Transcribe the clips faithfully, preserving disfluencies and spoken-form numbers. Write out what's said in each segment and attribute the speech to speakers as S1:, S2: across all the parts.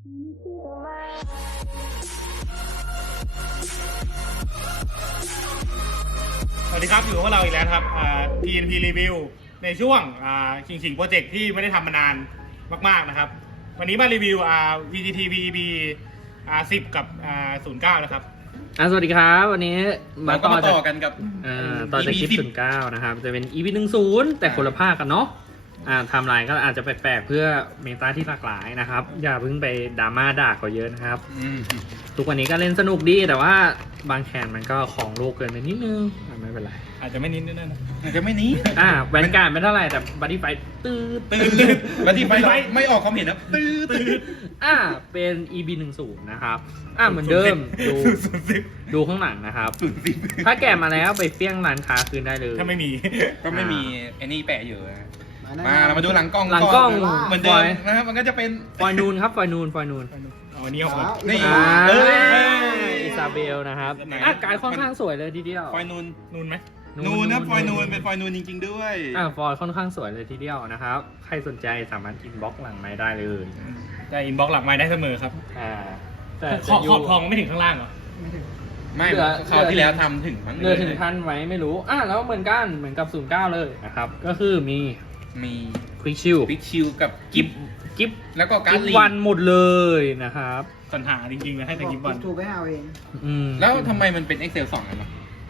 S1: สวัสดีครับอยู่กับพวกเราอีกแล้วครับ ที เอ็น พี Review ในช่วงชิงชิงโปรเจกต์ที่ไม่ได้ทำมานานมากๆนะครับวันนี้มารีวิว วี จี ที วี อี บี สิบ กับ ศูนย์ เก้า นะครับ
S2: อ่ะสวัสดีครับวันนี้
S3: มาต่อต่อกันกับ
S2: อ่าต่อจากคลิป ศูนย์ เก้า นะครับจะเป็น อี พี หนึ่งศูนย์ แต่คนละภาคกันเนาะอ่าไทม์ไลน์ก็อาจจะแปลกๆเพื่อเมตาที่หลากหลายนะครับอย่าเพิ่งไปดราม่าด่าเขาเยอะนะครับทุกวันนี้ก็เล่นสนุกดีแต่ว่าบางแคนมันก็ของโลกเกินไปนิดนึงไม่เป็นไร
S1: อาจจะไม่นิดนึงนะ
S3: อาจจะไม่นี้
S2: อ่าแวนการ์ดไม่เท่าไหร่แต่บัดดี้ไฟตื้อ
S3: ตื้อบัดดี้ไฟไม่ออกความเห็นนะตื้อตื้อ
S2: อ่าเป็น อี บี หนึ่งศูนย์ นะครับอ่าเหมือนเดิมดูดูข้างหลังนะครับถ้าแกะมาแล้วไปเฟี้ยงร้านค้าคืนได้เลย
S1: ถ้าไม่มี
S3: ก็ไม่มีไอ้นี่แปะอยู่มาเรามาดูหลังกล้อง
S2: หลังกล้อง
S3: เหมือนเดิมนะครับมันก็จะเป็น
S2: ฟอยนูนครับฟอยนูนฟอยนูน
S1: อ๋อนี่ครับ
S3: นี่
S2: อิซาเบลนะครับอ่ะการค่อนข้างสวยเลยทีเดียว
S3: ฟอยนูน
S1: นูนไหม
S3: นูนนะฟอยนูนเป็นฟอยนูนจริงๆด้วย
S2: อ่ะฟอยค่อนข้างสวยเลยทีเดียวนะครับใครสนใจสามารถอินบ็อกซ์หลังไม้ได้เลย
S1: ได้อินบ็อกซ์หลังไม้ได้เสมอครับ
S2: อ่าแต่
S1: ขอบขอบทองไม่ถึงข้างล่างเหรอ
S3: ไม่ถึงไม่คราวที่แล้วทำถึงมั้ง
S2: เรือถึงพันไหมไม่รู้อ่ะแล้วเหมือนกันเหมือนกับศูนย์เก้าเลยนะครับก็คือมี
S3: มี
S2: ควิกชิล
S3: ควิกชิลกับกิฟ
S2: กิฟ
S3: แล้วก็การ์ดลี
S2: วันหมดเลยนะครับ
S1: สัญหาจริงๆเลยให้แต่กิฟวัน
S4: ถูกไปเอาเอง
S3: แล้วทำไมมันเป็น Excel สองอันวะ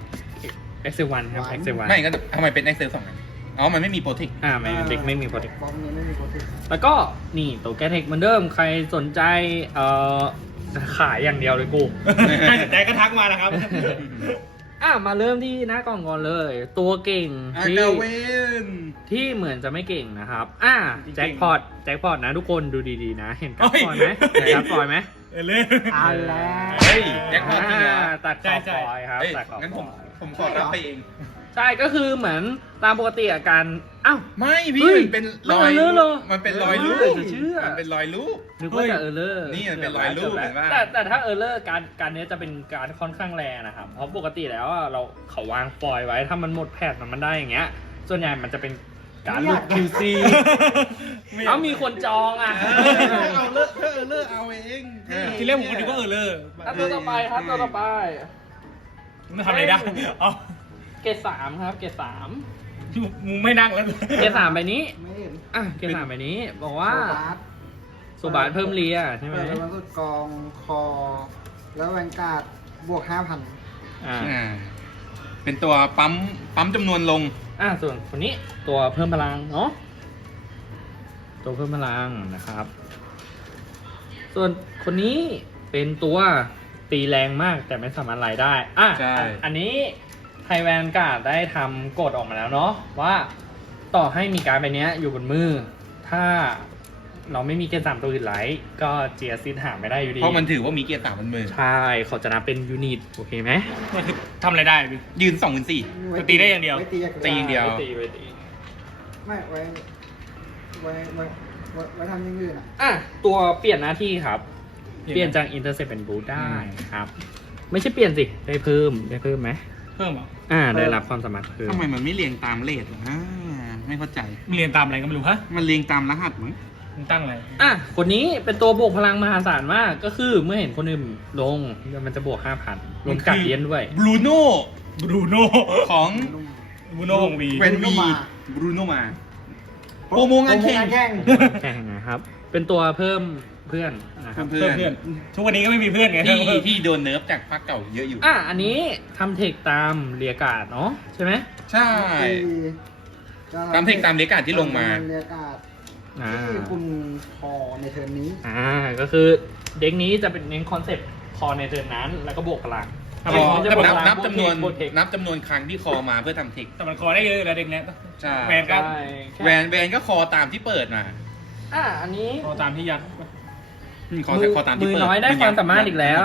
S2: Excel วันครับ Excel วัน
S3: ไม่ก็ทำไมเป็น Excel สองอันอ๋อมันไม่มีโปรเทค
S2: อ่าไม่เด็กไม่มีโปรเทค
S4: บอมนี้ไม่มีโปรเทค
S2: แล้วก็นี่ตัวแกเทคเหมือนเดิมใครสนใจเอ่อขายอย่างเดียวเลยกู
S1: ใครสนใจก็ทักมานะครับ
S2: อ่ะมาเริ่มที่หน้ากล่องก่อนเลย ตัวเก่งที่ที่เหมือนจะไม่เก่งนะครับอ่ะแจ็คพอตแจ็คพอตนะทุกคนดูดีๆนะเห็นกราฟฟอยไหมเห็นกราฟฟอยไหม
S1: เออเลย
S2: อ่ะแล้ว
S3: เฮ้ยแจ็คพอตจริงเหรอ
S2: ตัดขอบฟอยครับตัดขอบ
S3: งั้นผมผมขอรับไปเอง
S2: ใช่ก็คือเหมือนตามปกติอาการอ้าว
S3: ไม่พี่มันเป็นรอยมันเป็นรอยลูกมันเป็นรอยลูก
S2: นึกว่าจะเออร์เลอร์
S3: นี่มันเป็นรอยลูกเห็นป่ะ
S2: แต่แต่ถ้าเออร์เลอร์การการนี้จะเป็นการค่อนข้างแรงนะครับเพราะปกติแล้วเราเขาวางฟอยไว้ถ้ามันหมดแพทมันได้อย่างเงี้ยส่วนใหญ่มันจะเป็นการหลุด คิว ซี เอามีคนจองอ่ะ
S3: เอาเลิกเออเลิกเอาเอง
S1: ที่เรียกผมก็นึกว่าเออเลอร์
S2: ตัวต่อไปครับตัวต่อไป
S1: มันทำอะไรได้เอา
S2: เกรดสามครับเกรดสาม
S1: มึงไม่นั่งแล้ว
S2: เกรดสามใบนี้อ่ะเกรดสามใบนี้บอกว่าโซบาร์เพิ่มเลียใช่ไหม
S4: แล้วก็กองคอแล้วแวนการ์ดบวกห้าพัน
S3: อ่าเป็นตัวปั๊มปั๊มจำนวนลง
S2: อ่าส่วนคนนี้ตัวเพิ่มพลังเนาะตัวเพิ่มพลังนะครับส่วนคนนี้เป็นตัวตีแรงมากแต่ไม่สามารถไล่ได้อ่ะอันนี้ไทยแวนการ์ดได้ทำกฎออกมาแล้วเนาะว่าต่อให้มีการ์ดใบนี้อยู่บนมือถ้าเราไม่มีเกียร์สามตัวอื่นไลท์ก็เจียซินหาไม่ได้อยู่ดี
S3: เพราะมันถือว่ามีเกียร์สามบนมือ
S2: ใช่เขาจะนับเป็นยูนิตโอเคไหม
S1: มันคือทำอะไรได้
S3: ยืนสองหมื่นสี่
S1: ตีได้อย่างเดียว
S3: ตีอย่างเดียว
S2: ตีไปตี
S4: ไม่ไว้ไว้ไว้ไว้ทำยังไงอ่ะ
S2: อ่ะตัวเปลี่ยนหน้าที่ครับเปลี่ยนจากอินเตอร์เซปเป็นบูได้ครับไม่ใช่เปลี่ยนสิได้เพิ่มได้เพิ่มไหม
S1: เพิ่มเหรอ
S2: อ่าได้รับความสามารถเพิ่ม
S3: ทำไมมันไม่เรียงตามเลทอ่ะไม่เข้าใจ
S1: มันเรียงตามอะไรก็ไม่รู้ฮะ
S3: มันเรียงตามรหัสมั้ง
S1: มันตั้งอะไร
S2: อ่ะคนนี้เป็นตัวบวกพลังมหาศาลมากก็คือเมื่อเห็นคนอื่นลงมันจะบวกห้าพันรวมกัดเลี้ยนด้วย
S3: บรูโน่
S1: บรูโน่
S3: ของ
S1: บรูโน่ของวี
S3: เป็นวีบรูโน่มาโปรโมงานแข่ง
S2: แข่งนะครับเป็นตัวเพิ่มเพื่อนนะครับ
S1: เพื่อนเพื่อนทุกวันนี้ก็ไม่มีเพื่อนไง
S3: ที่ที่โดนเนิร์ฟจากภาคเก่าเยอะอยู่
S2: อ่ะอันนี้ทำเทคตามเรียกาดเนาะใช่ไหม
S3: ใช่ตามเทคตามเรียกาดที่ลงมา
S4: เรียกาดที่คุณคอในเทิร์นนี้
S2: อ่าก็คือเด็กนี้จะเป็นเน้นคอนเซ็ปต์คอในเทิร์นนั้นแล้วก็บวกพลัง
S3: นับนับจำนวนนับจำนวนครั้งที่คอมาเพื่อทำเทค
S1: แต่มันคอได้เยอะแล้วเด็กเนี้ย
S3: ใช่
S1: แวนก็
S3: แวนแวนก็คอตามที่เปิดมา
S2: อ่าอันนี้
S1: คอตามที่ยัด
S3: คอคอตามที่
S2: เปิดมือน้อยได้ความสามารถอีกแล้ว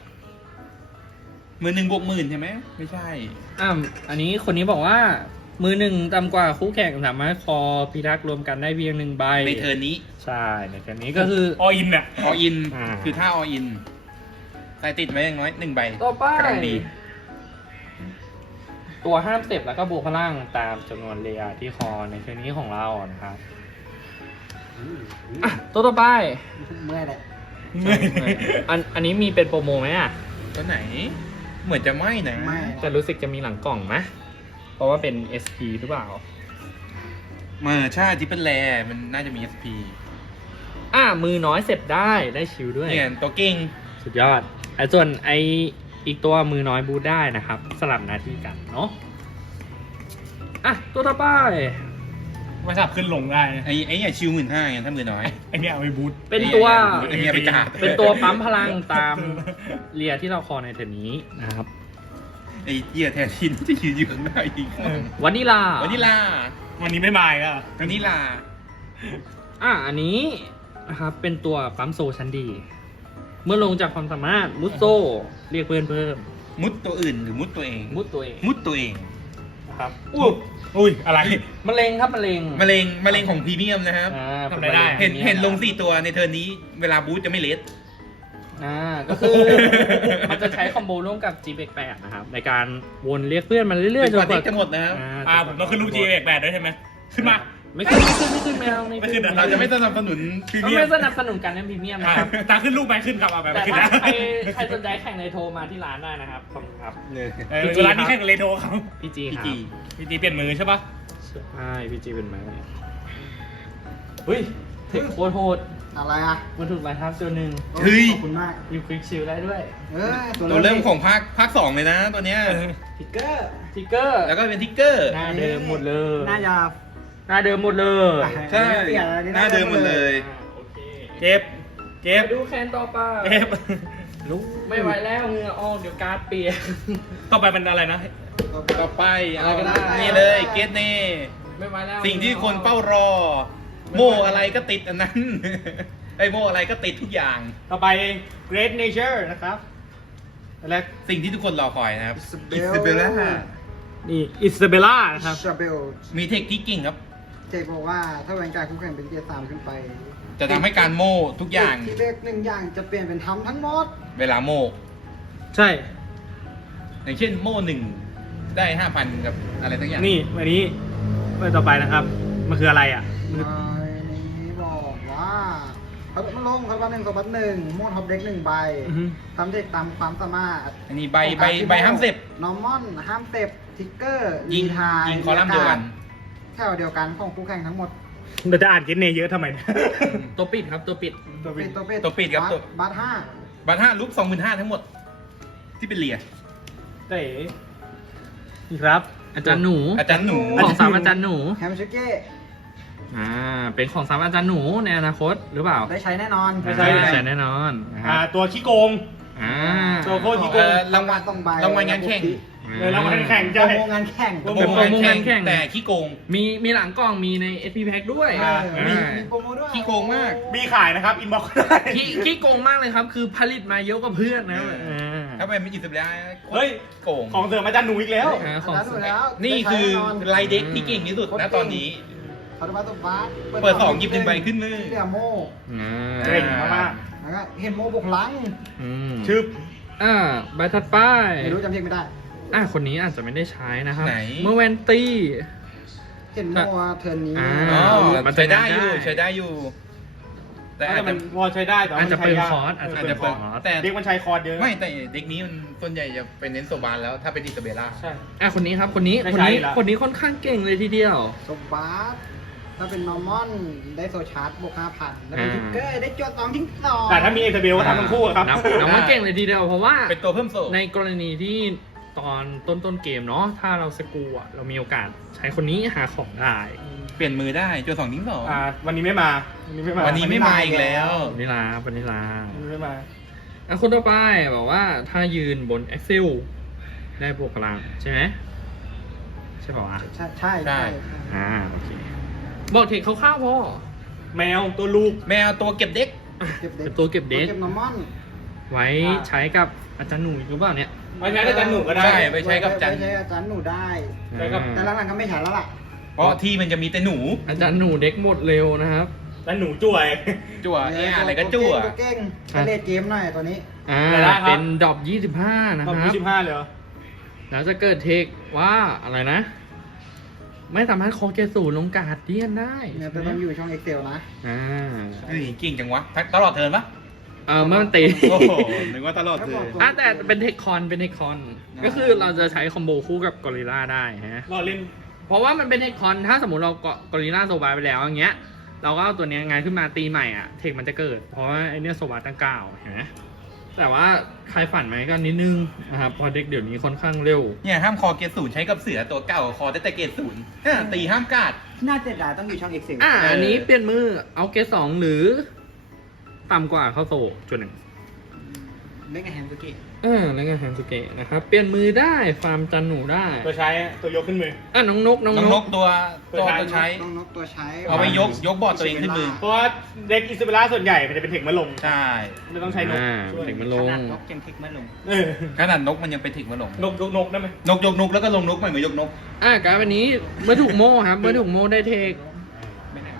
S3: มือหนึ่งบวกหมื่นใช่ไหมไม่ใช่
S2: อ่าอันนี้คนนี้บอกว่ามือหนึ่งต่ำกว่าคู่แข่งสามารถคอพิทักษ์รวมกันได้เพียงหนึ่งใบ
S3: ในเทิร์นนี้
S2: ใช่ในเทิร์นนี้ก็คือ
S1: ออินเนี่ย
S3: ออินคือถ้าออินใส่ติดไว้อย่างน้อยหนึ่งใบ
S2: ต่อไป
S3: กำลังดี
S2: ตัวห้ามเต็ปแล้วก็บวกพลังตามจำนวนเรียที่คอในเทิร์นนี้ของเรานะครับตัวต่อไป
S4: เมื่อไร
S2: อันอันนี้มีเป็นโปรโมไหมอ่ะ
S3: ตัวไหน เหมือนจะไม่นะ
S4: ไม่
S2: แต่รู้สึกจะมีหลังกล่องไหมเพราะว่าเป็น เอส พี หรือเปล่า
S3: เมื่อใช่ที่เป็นแรมันน่าจะมี เอส พี
S2: อ่ามือน้อยเสร็จได้ได้ชิลด้วย
S3: เนี่ยตัวเก่ง
S2: สุดยอดไอ้ส่วนไออีกตัวมือน้อยบูทได้นะครับ สลับหน้าที่กันเนาะอ่ะตัวต่อไป
S1: ไม่สามารถขึ้นลงได้นะ
S3: ไอ้ไอ้เนี่ยชิวหมื่นห้าไงถ้ามือน้อย
S1: ไอเนี่ยเอาไปบูท
S2: เป็นตัว
S3: ไอ้เนี่ยไปกาด
S2: เป็นตัวปั๊มพลังตามเรียที่เราคอในเทอร์นี้นะครับ
S3: ไอ้เหี้ยแทนทินจะยืนอยู่ข้างหน้าอีก
S2: วานิลา
S3: วันนี้ลา
S1: วันนี้ไม่มาอีกอ่ะ
S3: วันนี้ลา
S2: อ่ะอันนี้นะครับเป็นตัวปั๊มโซชั้นดี เมื่อลงจากความสามารถมุดโซเรียกเพื่อนเพิ่ม
S3: มุดตัวอื่นหรือมุดตัวเอง
S2: มุดตัวเอง
S3: มุดตัวเอง
S2: นะครับ
S1: อุ้ยอุ้ยอะไร
S2: มะเร็งครับมะเร็ง
S3: มะเร็งมะเร็งของพรีเมียมนะครับ
S2: อ่า
S1: ทำอะไรได้
S3: เห็นเห็นลงสี่ตัวในเทอร์นนี้เวลาบูทจะไม่เลส
S2: อ่าก็คือ มันจะใช้คอมโบร่วมกับ จี แปด นะครับ ในการวนเรียกเพื่อนมาเรื่อยๆ
S3: จนกว่าเด็กจะหมดนะครับ
S1: อ่าผมต้องขึ้นลูก จี แปดด้วยใช่ไหมขึ้นมา
S2: ไม่ขึ้นไม่ขึ้นไม่ขึ้นไม่เอา
S1: ไม่ขึ้นอะ
S3: เราจะไม่สนับสนุนพรี
S2: ก็
S3: เมีย
S2: ไม่
S3: ม
S2: สนับสนุนการเล่นพรีเมียม
S1: อ่า
S2: นะครับ
S1: ตาขึ้นลูกไปขึ้นครับเอาไป
S2: แต่
S1: ขึ้น
S2: ถ้า
S1: นะ
S2: ใครใครสนใจแข่งในโทรมาที่ร้านได้นะครับขอบคุณครับ
S1: เออเวลาที่แข่งกับเลโทเขา
S2: พี่จี
S3: พี
S2: ครับ
S3: จี
S1: พีจีเปลี่ยนมือใช่ปะ
S2: ใช่พี่จีเป็นไหมเฮ้ยเทคโคตรโหด
S4: อะไรอ่ะ
S2: มันถูกไลท์ทับตัวหนึ่ง
S3: เฮ้ย
S4: ขอบคุณมาก
S2: ยูควิกชิลได้ด้วย
S4: เออ
S3: ตัวเริ่มของภาคภาคสองเลยนะตัวเนี้ย
S4: ทิกเกอร์
S2: ทิกเกอร์
S3: แล้วก็เป็นทิกเกอร์
S2: หน้าเดิมหมดเลย
S4: น่าจะ
S2: หน้าเดิมหมดเลย
S3: ใช่
S4: เปลี่ยนอะไร
S3: หน้าเดิมหมดเลย
S2: อ่าโอเค
S1: เก็บเก็บ
S2: ไปดูแคนต่อไป
S1: เก็บ
S2: ลุกไม่ไหวแล้วเหงื่อออกเดี๋ยวการ์ดเปียก
S1: ต่อไปเป็นอะไรนะ
S3: ต่อไป
S2: อะไรก็ได้
S3: นี่เลยเกตเน่
S2: ไม่ไหวแล้ว
S3: สิ่งที่คนเฝ้ารอ โมอะไรก็ติดอันนั้น ไอโมอะไรก็ติดทุกอย่าง
S1: ต่อไป Great Nature นะครับและ
S3: สิ่งที่ทุกคนรอคอยนะครับ
S4: Isabel
S3: อิสเบลล่า
S1: นี่อิสเบล่านะครับ
S4: ชาเบล
S3: มีเทคที่เก่งครับ
S4: เจบอกว่าถ้าแวนการดคู่แข่งเป็นเกียร์สามขึ้นไป
S3: จะทำให้การโมทุกอย่าง
S4: ที่เลือกหนึ่งอย่างจะเปลี่ยนเป็นทำทั้งหมด
S3: เวลาโม
S1: ใช่
S3: อย่างเช่นโมหนึ่งได้ห้าพันกับอะไรทั้งอย่าง
S1: นี่วันนี้ไปต่อไปนะครับ มันคืออะไรอ่ะ
S4: ในนี้บอกว่าเขามาลงเขาบัตหนึ่งเขาบัตหนึ่งโมดท็อปเด็กหนึ่งใบ
S1: อือฮึ
S4: ทำเด็กตามความสามารถ
S3: อันนี้ใบใบใบห้ามเสพ
S4: นอร์มอนห้ามเสพทิกเกอร์
S3: ยิง
S4: ทาย
S3: ยิงคอลัมน์เดียวกัน
S4: แถวเดียวกันของคู่แข่งทั้งหมด
S1: เราจะอ่านเกนเนเยอะทำไมเนี่ย
S2: ตัวปิดครับตัวปิด
S1: ตัวปิด
S4: ตัวปิด
S3: ตัวปิดครับตัว
S4: บัตห้า
S3: บัตรห้าลุกสองหมื่นห้าทั้งหมด ที่เป็นเหรียญ
S1: เต๋นี่ครับ
S2: อาจารย์หนู
S3: อาจารย์หนู
S2: ของสามอาจารย์หนู
S4: แฮมชิเก้
S2: อ่าเป็นของสามอาจารย์หนูในอนาคตหรือเปล่า
S4: ได้ใช้แน่นอน
S1: ไม่ใช่
S2: อ่าใช่แน่นอนนะค
S1: อ่า
S2: รับ
S1: ตัวขี้โกง
S2: อ่า
S1: โซโก้ที่โก
S3: เอ่อรางวัล
S4: ต้องใบ
S3: รางวัลงานแข่ง
S1: เลยแล้วมันแข่ง
S4: โป
S1: ใช่
S4: รโมงานแข่ง
S1: โปร
S2: เป็นโปรโมงานแข่ง
S3: แต่ขี้โกง
S2: มีมีหลังกล่องมีใน เอส พี Pack ด้วย
S4: เออมี
S2: อ่า
S4: มีโปรโมด้วย
S3: ขี้โกงมาก
S1: มีขายนะครับ อินบ็อกซ์ได้
S2: ขี้ขี้โกงมากเลยครับ คือผลิตมาเยอะกว่าเพื่อนนะ
S3: เออ
S2: อ่า
S3: ถ้าเป็นมิจิสเบลล่า
S1: เฮ้ย
S3: โกง
S1: ของเสริมอาจารย์หนูอีกแล้ว
S2: อ่า
S4: ข
S2: ข
S4: อ
S2: อง ง
S4: สุดแล้ว
S3: นี่คือ
S4: ได้
S3: ไล
S4: ใช้แน่นอน
S3: น์เด็กที่เก่งที่สุดนะตอนนี้
S4: คาร์บัตตัวบาส
S3: เปิดสองหยิบหนึ่งใบขึ้นมือ
S4: เรียโม
S2: อ่า
S1: เก่งมาก
S4: แล้วก็เห็นโมบวกพลัง
S2: อืม
S1: ชื่อ
S2: อ่าใบถัดไป
S4: ไม่รู้จำเพียงไม่ได้
S2: อ่าคนนี้อาจจะไม่ได้ใช้นะครับ
S3: ไหน
S2: เมื่อแวนตี้
S4: เห็นโมว่าเทิร์นนี้
S2: อ่า
S3: อ๋อ
S2: มัน
S3: ใช้ได้
S2: ได้
S3: อยู่ใช้ได้อยู่ แต่
S1: แต่
S3: อาจ
S1: มั
S3: จะ
S1: นวอลใช้ได้แต่ว่า
S2: อาจจะเป็น
S1: ใช้ยาก
S2: คอร์สอาจจะ
S3: อาจ
S2: เป็
S3: จะ
S2: นค
S3: เปิ
S2: อ
S3: ด
S2: ร์ส
S3: แต่
S1: เด็กมันใช้คอร์สเยอะ
S3: ไม่แต่เด็กนี้มันส่วนใหญ่จะเป็นเน้นโซบานแล้วถ้าเป็นอิสเบลล่า
S1: ใช่
S2: อ่ะคนนี้ครับคนนี้
S1: ไม่
S2: คน
S1: ใช่
S2: นี้
S1: ละ
S2: คนนี้ค่อนข้างเก่งเลยทีเดียว
S4: โซบาสถ้าเป็นนอร์มอนได้โซชาร์จบวกห้าพันแล้วเป็น
S2: อ่า
S4: ทิกเกอร์ได้จวดสองทิ้งสอง
S1: แต่ถ้ามีเอเทเบลก็ทำทั้งคู่อะครับ
S2: นับนับว่าเก่งเลยทีเดียวเพราะว่า
S3: เป็นตัวเพิ่มโซ
S2: ในกรณีที่ตอนต้นต้นๆเกมเนาะถ้าเราสกรูอ่ะเรามีโอกาสใช้คนนี้หาของได้
S3: เปลี่ยนมือได้จนสองทิ้งสอง
S1: อ่าวันนี้ไม่มา วันนี้ไม่มา
S3: วันนี้ไม่มาอีกแล้ว
S2: วานิลาวานิลา
S1: วันนี้ไม่มา
S2: อ่ะคนต่อไปบอกว่าถ้ายืนบน Excel ได้บวกพลังใช่ไหมใช่ป่าวะ
S4: ใช่ใช่ใช่
S2: อ่าโอเคบอกเทคคร่าวๆพอ
S1: แมวตัวลูก
S3: แมวตัวเก็บเด็ก
S4: เก็บเด็
S2: เป็
S4: ก
S2: นตัวเก็บเด็ก
S4: เก็บนอร์มอน
S2: ไว้ใช้กับอาจารย์หนุ่ยหรือเปล่าเนี่ย
S1: ไม่ใช่อาจารย์หนูก็ได้
S3: ใช่ไปใช้กับจัน
S4: ไปใช้อาจารย์หนูได้
S1: ใช้กับ
S4: แต่หลังๆก็ไม่ใช้แล้วล่ะ
S3: เพราะที่มันจะมีแต่หนู
S2: อาจารย์หนูเด็กหมดเร็วนะครับ
S1: แล้วหนูจ่วย
S3: จั่วเอะอะไรก็จั่ว
S4: ตัวเก่งตัวเล่นเกมหน่อยตัวนี้
S2: อ่า
S1: อะไรนะครับ
S2: เป็นดรอปยี่สิบห้านะ
S1: ตอน
S2: ครับ
S1: ยี่สิบห้าเลยเหรอ
S2: แล้วจะเกิดเทคว่าอะไรนะ ไม่สามารถคอเกยร์ศูนย์ลงการ์ดเดียนได้
S4: เนี่ยแต่ต้องอยู่ช่อง Excel นะ
S2: อ่า
S3: เฮ้ยเก่งจังวะตลอดเทิร์นปะ
S2: เออเมื่อมันตี
S3: โอ้โหนึกว่าตลอดเลย
S2: อ่ะแต่เป็นเทคคอนเป็นเทคคอน ก็คือเราจะใช้คอมโบคู่กับกอริลลาได้ฮะ
S1: รอเล่น
S2: เพราะว่ามันเป็นเทคคอนถ้าสมมติเรากอริลลาโซบาไปแล้วอย่างเงี้ย เราก็เอาตัวเนี้ยไงขึ้นมาตีใหม่อ่ะเทคมันจะเกิด เพราะว่าไอเนี้ยโซบาตั้งเก้าเห็นไหมแต่ว่าใครฝันไหมก็นิดนึงนะครับเพอเด็กเดี๋ยวนี้ค่อนข้างเร็ว
S3: เนี่ยห้ามคอเกรดศูนย์ใช้กับเสือตัวเก่าคอได้แต่เกรดศูนย์อ่ะตีห้ามกาด
S4: น่าเสียดายต้องอยู่ช่อง Excel
S2: อ่ะ
S3: เอออั
S2: อันนี้เปลี่ยนมือเอาเกรดสองหรือต่ำกว่าเข้าโซจุดหนึ่ง
S4: เล่นกับแฮมสกิ
S2: เออแล้วก็แฮมสุเกะนะครับ เปลี่ยนมือได้ฟาร์มจันหนูได้
S1: ตัวใช้ตัวยกขึ้นมือ
S2: อ่ะน้องนกน้อง
S3: น้อง
S2: น
S3: น
S2: ก
S3: กตัวตัวตัวใช้
S4: น้องนกตัวใช้
S3: เอาไปยกยกบอร์ดตัวเองขึ้นมือ
S1: เพราะว่าเด็กอิสเบล่าส่วนใหญ่มันจะเป็นเทคมาลง
S3: ใช่
S1: ไม่ต้องใช้นก
S2: อ่า
S1: ช่วย
S2: ถึงมันลง
S4: ขนาดนกยังเทคไม่ลง
S1: เออ
S3: ขนาดนกมันยังไปถึงมาลง
S1: นกยกนกได้ไหม
S3: นกยกนกแล้วก็ลงนกใหม่เหมือนยกนก
S2: อ่ะการวันนี้เมื่อถูกโม่ครับ เมื่อถูกโม่ได้เทค
S3: ไม่แน่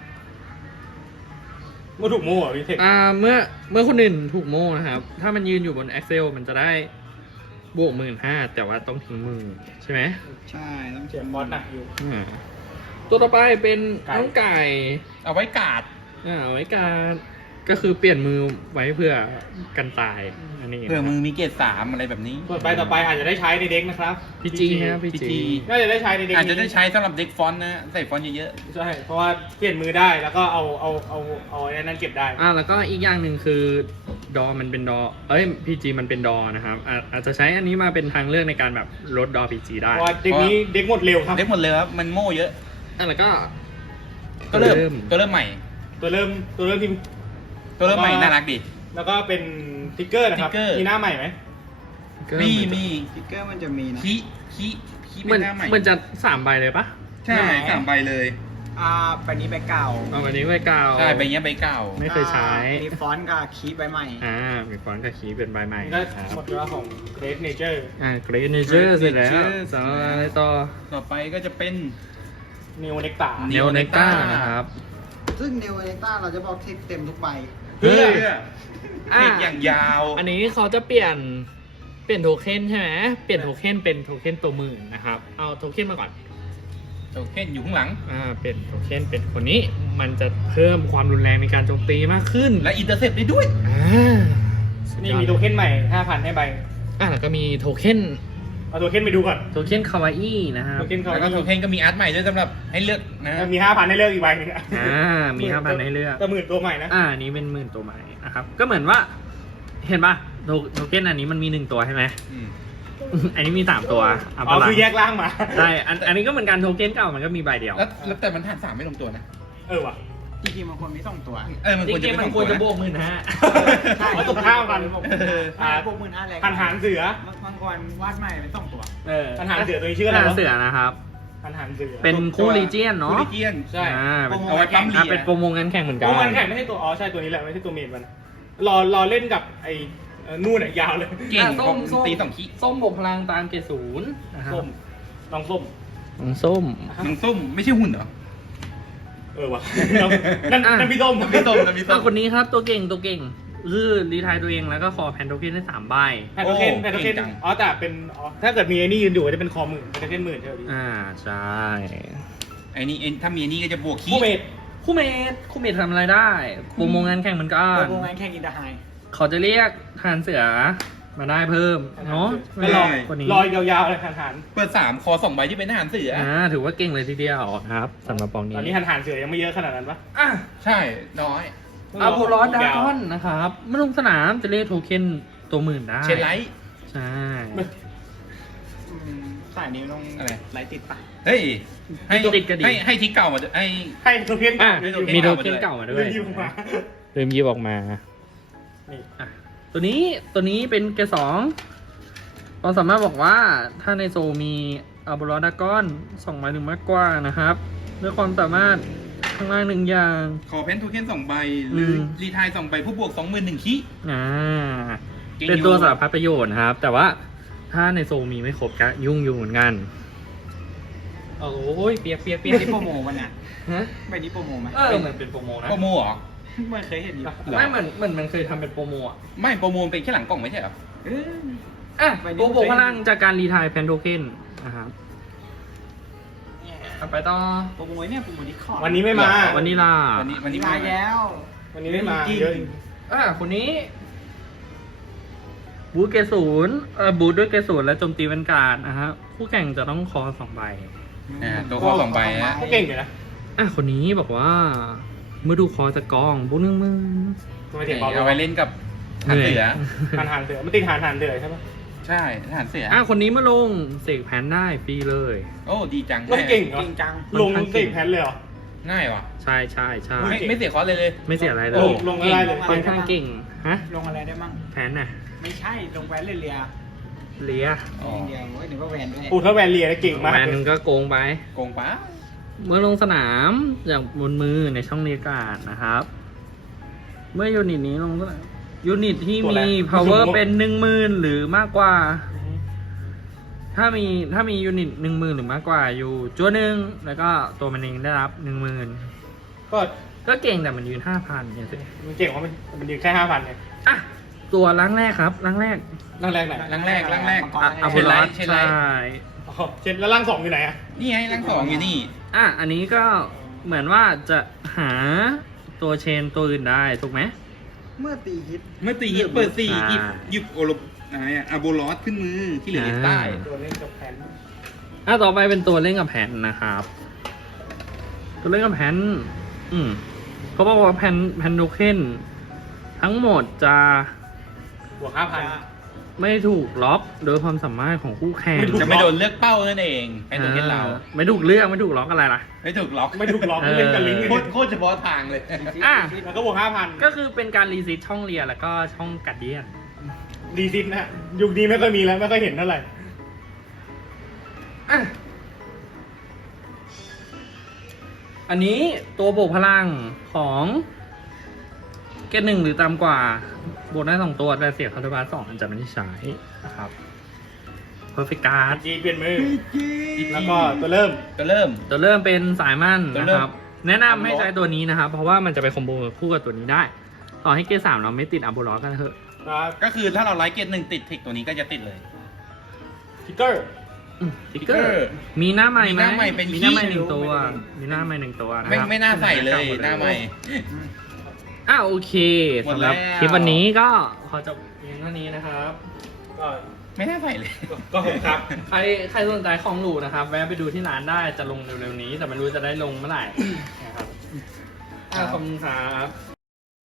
S1: เมื่อถูกโม่อะพี่เทค
S2: อ่าเมื่อเมื่อคนอื่นถูกโม่นะครับ ถ้ามันยืนอยู่บน Excel มันจะได้บวกหมื่นห้าแต่ว่าต้องทิ้งมือใช่ไหม
S4: ใช่ต้อง
S1: เสียบอสหนักอยู่
S2: อ่าตัวต่อไปเป็น
S1: ไก่
S2: น้องไก่
S3: เอาไว้กาด
S2: อ่าเอาไว้การก็คือเปลี่ยนมือไว้เพื่อกันตายอันนี้
S3: เผื่อมือมีเกรดสามอะไรแบบนี้
S1: ส่วนใบต่อไปอาจจะได้ใช้ในเด็กนะครับ
S2: พีจีฮะพี
S3: พี
S2: จี
S3: จี
S1: น่าจะได้ใช้ในเด็ก
S3: อาจจะได้ใช้สำหรับเด็กฟอนต์นะใส่ฟอนต์เยอะ
S1: ใช่เพราะว่าเปลี่ยนมือได้แล้วก็เอาเอาเอาเอาไอ้นั้นเก็บได้
S2: อ่าแล้วก็อีกอย่างหนึ่งคือดอมันเป็นดอเอ้ยพีจีมันเป็นดอนะครับอาอาจจะใช้อันนี้มาเป็นทางเลือกในการแบบลดดอพีจีได้
S1: เพราะว่าเด็กนี้เด็กหมดเร็วครับ
S3: ๆเด็กหมดเลยครับมันโม่เยอะ
S2: อ่ะแล้วก็
S3: ก็เริ่มก็เริ่มใหม่
S1: ตัวเริ่มตัวเริ่มที่
S3: ก็เริ่มใหม่น่ารักดี
S1: แล้วก็เป็นติ๊กเกอร์นะครับ
S3: ติ๊กเกอร์
S1: มีหน้าใหม่ไหม
S3: มีมี
S4: สติ๊กเกอร์มันจะมีนะ
S3: คีคีคี
S2: เห
S3: เป็
S2: มือน
S3: นหน้าใหม่
S2: เหมือนจะสามใบเลยปะ
S3: ใช่สามใบเลย
S4: อ่าใบนี้ใบเก่า
S2: เอาวันนี้ไว้เก่า
S3: ใช่ใบเนี้ยใบเก่า
S2: ไม่เคยใช้
S4: อ่ามีฟอนต์กับคีย์ใบใหม่
S2: อ่ามีฟอนต์กับคีย์เป็นใบใหม่
S1: ก็
S2: นะครับ
S1: หมดเวลาของเรสเนเจอร์
S2: อ่าเกรดเนเจอร์เสร็จแล้ว
S3: Nature
S2: สำหรับอะไรต่อ
S3: ต่อไปก็จะเป็น
S1: นิวเน็กตา
S2: เนลเนก้านะครับ
S4: ซึ่งเนวเนต้าเราจะบอกเทคเต็มทุกใบ
S3: เพื่อ
S2: เฮ้ย
S3: เท
S2: อ่ะ
S3: คอย่างยาว
S2: อันนี้เขาจะเปลี่ยนเปลี่ยนโทเค็นใช่ไหมเปลี่ยนโทเค็นเป็นโทเค็นตัวหมื่นนะครับเอาโทเค็นมาก่อน
S3: โอเคอยู่ข้างหลัง
S2: อ่าเป็นโทเค็นเป็นคนนี้มันจะเพิ่มความรุนแรงในการโจมตีมากขึ้น
S3: และอินเตอร์เซปได้ด้วย
S2: อ่า
S1: นี่มีโทเค็นใหม่ ห้าพัน ให้ใบ
S2: อ่าแล้วก็มีโทเค็น
S1: เอาโทเค็นไปดูก่อน
S2: โทเค็นคาวาอี้นะครับ
S1: โทเค็นเขา
S3: แล้วก็โทเค็นก็มีอาร์ตใหม่ด้วยสำหรับให้เลือกนะ
S1: มี ห้าพัน ให้เลือกอีกใบหนึง
S2: อ่ามีห้าพันให้เลือก
S1: แต่หมื่นตัวใหม่นะ
S2: อ่าอันนี้เป็นหมื่นตัวใหม่นะครับก็เหมือนว่า เห็นป่ะโทโทเค็นอันนี้มันมีหนึ่งตัวใช่ไหม
S3: อืม
S2: อันนี้มีสามตัวเา
S1: อ๋อ
S2: ปะล่ะ
S1: คือแยกร่างมา
S2: ใช่อันอันนี้ก็เหมือนกันโทเค็นเก่ามันก็มีใบเดียว
S3: แล้วแล้วแต่มันฐานสามไม่ลงตัวนะ
S1: เออว่ะ
S4: จริงๆบางคนมีสองตัว
S3: เออมันควรจะ
S2: จริงๆ
S3: เป็น
S2: มั
S3: ส
S2: น
S3: อง
S2: ควร
S3: ตัว
S2: จะ
S3: นะ
S2: บวกหมื่นห้า
S1: เอาตกข้าวกัน
S4: อ่าพวกหมื่นห้าแรง
S1: พันหางเสือ
S4: บางคนวาดใหม่เป็นสองตัว
S2: เออ
S1: พันหางเสือตัวนี้ชื่ออะไรวะ
S2: พันหางเสือนะครับ
S1: พันหางเสือ
S2: เป็นคู่ลีเจียนเนาะ
S3: คู่ลีเจียน
S1: ใช่
S2: อ่าเป็น
S3: เอาไว้ปั๊มเหรียญ
S2: อ่าเป็นโปรโมงานแข่งเหมือนกั
S1: โอ้
S2: น
S1: มันแข่งไม่ใช่ตัวอ๋อใช่ตัวนี้แหละไม่ใช่ตัวเมนมัน รอรอเล่นกับไอ้เอ่อนู่นอ่ะยาวเลย
S3: เก่ง
S2: อ่ะส้ม
S3: ผม
S2: ส้ม
S3: ตีสองขี
S2: ส้มบวกพลังตามเกรดศูนย์นะครับ
S1: ส้มน้องส้ม
S2: น้องส้ม
S3: น้องส้มไม่ใช่หุ่นเหรอ
S1: เออว่ะน้องนั่น
S2: อ่ะ
S1: นั่นพี่ส้ม
S3: พี่ส้มนะพี่ส้
S2: อ่ะคนนี้ครับตัวเก่งตัวเก่งคือรีไทายตัวเองแล้วก็ขอแพนโทเค็นได้สามใบ
S1: แพทโทเคน
S3: โอ้
S1: แพทโทเคน
S3: เก่งจัง
S1: อ๋อแต่เป็นอ๋อถ้าเกิดมีไอ้นี่ยืนอยู่จะเป็นคอหมื่นแพทโทเคนหมื่นใช่ไหมพี่
S2: อ่าใช่
S3: ไอ้นี่ไอ้ถ้ามีไอ้นี่ก็จะบวกขี
S1: คู่เมด
S2: คู่เมดคู่เมดทำอะไรได้โปรโมงานแข่งเหมือนกั
S4: โปร
S2: น
S4: โมงานแข่งอินเตอร์ไฮ
S2: เขาจะเรียกทหารเสือมาได้เพิ่มเนาะ
S1: ก็รอ
S2: คนนี้
S1: รอยาวๆเลยหันหัน
S3: เปิดสามคอสองใบที่เป็นทหารเสือ
S2: อ่าถือว่าเก่งเลยทีเดียวนะครับสำหรับปองนี้
S1: ตอนนี้หันหันเสือยังไม่เยอะขนาดนั้นปะ
S2: อ่ะ
S3: ใช่น้อย
S2: อาโพลอสดากอนนะครับเมื่อลงสนามจะเรียกโทเค็นตัวหมื่นได้
S3: เชนไลท์
S2: ใช่
S4: อืมสายนี้ต้อง
S3: อะไร
S4: ไลท์ติดปะ
S3: เฮ้ยให้
S2: ติดกระดิ่
S3: ให้
S2: ง
S3: ให้ทิกเก่ามาด้วยให้
S1: ให้โทเค็น
S2: อ่ะ
S3: มี
S2: มี
S3: โท
S2: โท
S3: เค็
S2: เค็
S3: น
S2: น
S3: เก่า
S2: เก่า
S3: มา
S2: มา
S3: ด้
S2: ด้
S3: ว
S2: วย ย
S1: รีบมา
S2: ลืมหยิบออกมา
S1: นี่
S2: อ่ะตัวนี้ตัวนี้เป็นเกรดสองเราสามารถบอกว่าถ้าในโซมีอาโบลอดากอนสองใบหรือมากกว่านะครับด้วยความสามารถข้างล่างหนึ่งอย่าง
S3: ขอเพนทูเค็นสองใบหรืออ
S2: ม
S3: รีไทายสองใบผู้บวกสองหมื่นหนึ่งขี
S2: อ่า
S3: เก่ง
S2: เป็น
S3: อยู่
S2: ตัวสารพัดประโยชน์นะครับ แต่ว่าถ้าในโซมีไม่ครบก็ยุ่งอยู่เหมือนกันโอ้ยเปียกเปียกเปียก
S4: นี่โปรโมมันอ่ะ
S2: ฮะ
S4: ใบนี้โปรโมไหม
S2: เออเหมือนเป็นโปรโมนะ
S3: โปรโมเหรอ
S4: ไม่เคยเห็นอยู่
S3: เหรอ
S2: ไม่เหมือนเหมือนมันเคยทำเป็นโปรโมอ่ะ
S3: ไม่โปรโมเป็นแค่หลังกล่องไม่ใช่เหรอ
S4: เออ
S2: อ่ะ
S4: ไปดิ
S2: โปรโมพลังจากการรีไทายแพนโทเค็นนะครับเอาไปต่อ
S4: โปรโมเนี่ยโปรโมดิคอร์ด
S1: วันนี้ไม่มา
S2: วันนี้ล่ะ
S3: วันนี้วันนี้
S4: มาแล้ว
S1: วันนี้ไม่มา
S4: จริง
S1: เยอะ
S2: อ่าคนนี้ บูทเกรดศูนย์เอ่อบูทด้วยเกรดศูนย์และโจมตีแวนการ์ดนะฮะคู่แข่งจะต้องคอสองใบ
S3: อ่าตัวข้อสองใบนะ
S1: ก็เก่งอยู่นะ
S2: อ่ะคนนี้บอกว่า เมื่อดูคอจะกองบูทหนึ่งหมื่น
S1: ทำไมถึงเบา
S3: เอาไว้เล่นกับทหารเสือ
S1: หันหันเสือมันติดหันหันเสือใช่ปะ
S3: ใช่ทหารเสือ
S2: อ่ะคนนี้มาลงเสกแผนได้ฟรีเลย
S3: โอ้ดีจัง
S1: ไม่เก่งเหรอ
S4: จริงจัง
S1: ลงสิบแพนเลยเหรอ
S3: ง่ายว่ะ
S2: ใช่ใช่ใช่
S3: ไม่ไม่เสียคอร์สเลยเลย
S2: ไม่เสียอะไรเล
S1: โอ้
S2: ย
S1: ลงอะไรเลย
S2: ค่อนข้างเก่งฮะ
S4: ลงอะไรได้มั่ง
S2: แผนน่ะ
S4: ไม่ใช่ลงแวนเรีย
S2: เลีย
S3: อ๋อ
S4: เดียวเว้ยหรือว่าแวนด้วย
S1: อูถ้าแวนเลียนะเก่งมาก
S2: แมนนึงก็โกงไป
S3: โกงป้า
S2: เมื่อลงสนามอย่างบนมือในช่องเรียกการ์ดนะครับ เมื่อยูนิตนี้ลงสนามยูนิตที่มี power เป็นหนึ่งหมื่นหรือมากกว่า ถ้ามีถ้ามียูนิตหนึ่งหมื่นหรือมากกว่าอยู่จัวหนึ่งแล้วก็ตัวมันเองได้รับหนึ่งหมื่น
S1: ก็
S2: ก็เก่งแต่มันยืนห้าพันเนี่ยสิ
S1: มันเก่งเพราะมันมันยืนแค่ห้าพันเลย
S2: อ่ะตัวล้างแรกครับล้างแรก
S1: ร่างแรกไหน
S3: ร่างแรกร่างแรก
S2: อ่ะอา
S3: เช่
S2: บุ
S3: นไร
S2: ลอส
S3: เช่นไร
S2: ใช่
S1: อ๋อเช่นแล้วร่างสองอยู่ไหนอะ
S3: นี่ไงร่างสองอยู่นี่
S2: อ่ะอันนี้ก็เหมือนว่าจะหาตัวเชนตัวอื่นได้ถูกไหม
S4: เมื่อตีฮิต
S3: เมื่อตีฮิตเปิดสี่
S2: อ่า
S3: หยิบหยิบโอโลอะไรอะอาโบลอสขึ้นมือที่เหลือเล่นใต้
S1: ตัวเล่นกับแพน
S2: อ่ะต่อไปเป็นตัวเล่นกับแผ่นนะครับ ตัวเล่นกับแผ่นอืมเขาบอกว่าแผ่นแผ่นโทเค็นทั้งหมดจะ
S1: บวกห้าพัน
S2: ไม่ถูกล็อกโดยความสามารถของคู่แข่ง
S1: ไม่ถูก
S3: จะไม่โดนเลือกเป้านั่นเองไอ้ตัวเล่นเรา
S2: อ่ไม่ถูกเลือกไม่ถูกล็อกอะไรล่ะ
S3: ไม่ถูกล็อก
S1: ไม่ถูกล็อกเล่นกับลิงก์
S3: โคตรโคตรเฉพาะทางเลย
S2: อ่ะ
S1: แล้วก็บวกห้าพัน
S2: ก็คือเป็นการรีซิตช่องเรียแล้วก็ช่องกัดเดียน
S1: ดีซินนะยุคนี้ไม่ค่อยมีแล้วไม่ค่อยเห็นเท่าไหร่
S2: อ่ะอันนี้ตัวโบกพลังของเกตหนึ่งหรือต่ำกว่าโบกได้สองตัวแต่เสียคาร์ดบาร์สองอันจะไม่ได้ใช้นะครับ perfect card
S1: จีเปลี่ยนมือ แล้วก็ตัวเริ่ม
S3: ก็เริ่ม
S2: ตัวเริ่มเป็นสายมั่น
S3: ตัว
S2: นะ
S3: เริ่
S2: ค
S3: ม
S2: รับ แนะนำให้ใช้ตัวนี้นะครับ เพราะว่ามันจะไปคอมโบคู่กับตัวนี้ได้ ต่อให้เกตสามเราไม่ติดอัมโบลอกันเถอะ
S1: ครับ
S3: ก็คือถ้าเราไลฟ์เกตหนึ่งติดทิกตัวนี้ก็จะติดเลย
S1: ทิกเกอร์
S2: ติ๊กเกอ
S3: Sticker
S2: ร์ มีหน้าใหม่ไหม
S3: มีหน้าใหม่เป็น
S2: มีหน้าใหม่
S3: ขี้
S2: หนึ่งตัว มีหน้าใหม่หนึ่งตัวนะ
S3: ไม่
S2: ครับ
S3: ไม่น่าใส่เลยหน้าใหม่
S2: อ้าวโอเค
S3: หมด
S2: สำหรับ
S3: แล้ว
S2: คลิปวันนี้ก็ขอจบเพียงเท่านี้นะครับ
S1: ก็
S3: ไม่น่าใส่เลย
S1: ก็ผมครับ
S2: ใครใครสนใจของหลูนะครับ แวะไปดูที่ร้านได้จะลงเร็วๆนี้ แต่ไม่รู้จะได้ลงเมื่อไหร่นะครับอ่าขอบคุณครับ